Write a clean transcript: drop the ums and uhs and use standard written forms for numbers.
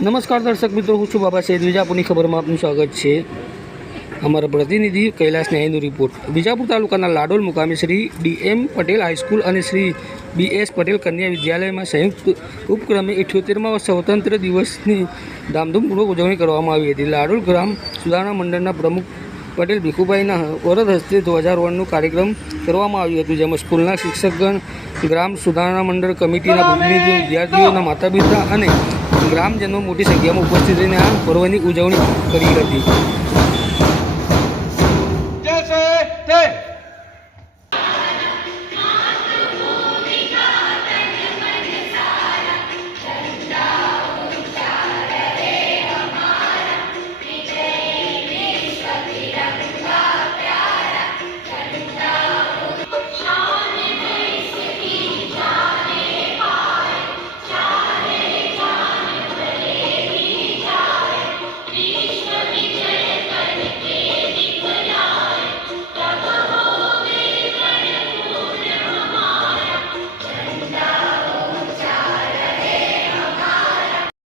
નમસ્કાર દર્શક મિત્રો, હું છું બાબા સૈયદ. વિજાપુરની ખબરમાં આપનું સ્વાગત છે. અમારા પ્રતિનિધિ કૈલાસ ન્યાયનો રિપોર્ટ. વિજાપુર તાલુકાના લાડોલ મુકામે શ્રી ડી.એમ. પટેલ હાઈસ્કૂલ અને શ્રી બી.એસ. પટેલ કન્યા વિદ્યાલયમાં સંયુક્ત ઉપક્રમે 78મા સ્વતંત્ર દિવસની ધામધૂમપૂર્વક ઉજવણી કરવામાં આવી હતી. લાડોલ ગ્રામ સુધારણા મંડળના પ્રમુખ પટેલ ભીખુભાઈના વરદ હસ્તે ધ્વજારોહણનો કાર્યક્રમ કરવામાં આવ્યો હતો, જેમાં સ્કૂલના શિક્ષકગણ, ગ્રામ સુધારણા મંડળ કમિટીના પ્રતિનિધિઓ, વિદ્યાર્થીઓના માતા પિતા અને ગ્રામજનો મોટી સંખ્યામાં ઉપસ્થિત રહીને આ પર્વની ઉજવણી કરી હતી.